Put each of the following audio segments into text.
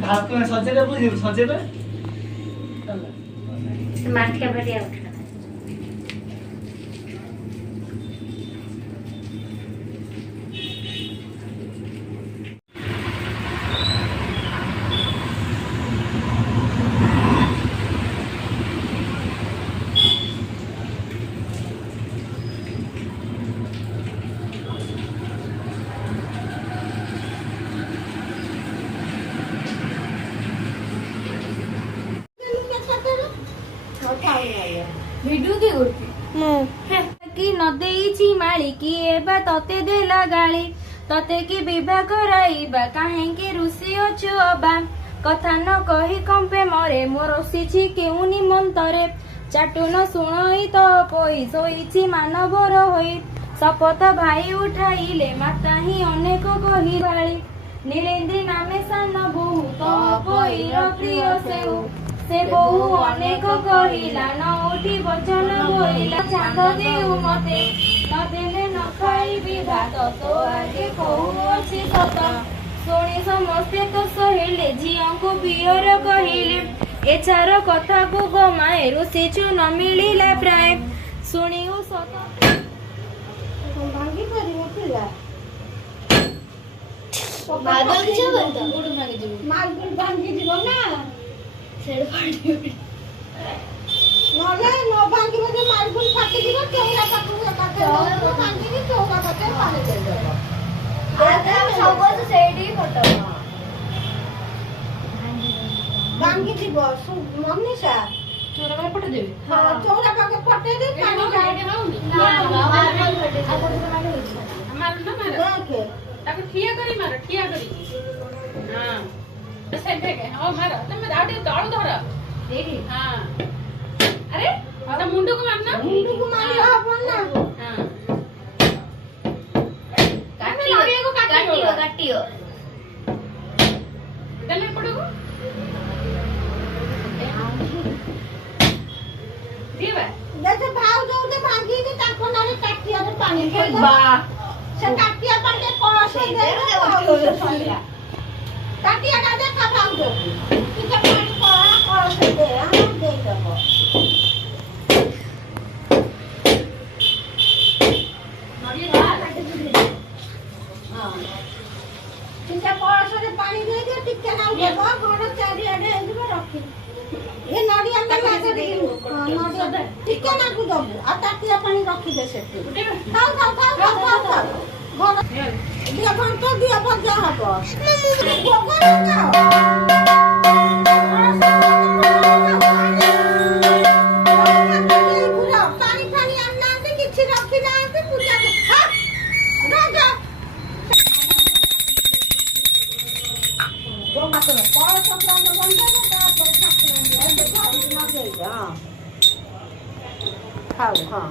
भात सजेले सजेले माटिका बढ़िया उठा वीडियो की करती कि न देइछि माली कि एबा तते देला गाली तते कि विवाह कराइबा काहेकि रुसी अछु अबा कथा न कहि कंपे मरे मोर ओसिछि केउ निमंतरे चाटु न सुणई तो कोई सोइछि मानवर होई शपथ भाई उठाइले माता ही अनेक कहि बाली नीलेंद्री नामे सान बहु तो कोईर प्रिय सेउ से बहु अनेक कहिला न उठी वचन बोलिला चांद देउ मते न देले न खाइबि भात तो आगे कहूअछि सत शुणी समस्ते तो सहेले झियंकु बियर कहिले एचार कथा को गमाए रुसिचु न मिलिला प्राय शुणिउ सत भांगी परिव पिला मार्बल छ बंद गुड भांगी जीव मार्बल भांगी जीव ना सेड फाटी नले न भांगी बजे मार्बल फाटी जीव केउरा पाखु पाखु भांगी नि चौका पते पानी दे देबो आधा सब सेडी फटो भांगी जीव मनीषा चोरा में पट देबे हां चौरा पाके फटे दे पानी गाडी होउनी मार्बल फटे आधा तो माने होइछ मार ना मार देखे ताको ठिया करी हां से देखे ओ मार तमे दाडी दाळू धर देरी हां अरे तो मुंडू को मारना मुंडू को मारी अपन ना हां काटियो दले पड़ो दीवा जैसे भाव जो दे भांगी नि ताको नाले काटिया रे पानी बा से काटिया पर के कलश दे काटिया का देखा भाव जो कि के पानी पड़ा कलश दे हम दे देबो नड़ी ला काटे दे हां किसे कलश रे पानी दे दे टिके ना देबो गोड़ चारी आडे हेजबो रखी ये नडिया में मासे दे नडिया टिके ना को दबो आ ताकिया पानी रखी दे से खाओ घर दिया बंद कर दिया बजा हबो गोगन ना खाओ हाँ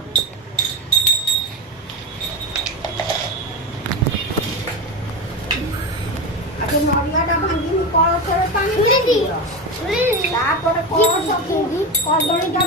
आगे नड़ियाटा भांगी कलशरे पानी तापर कलश कदलीटा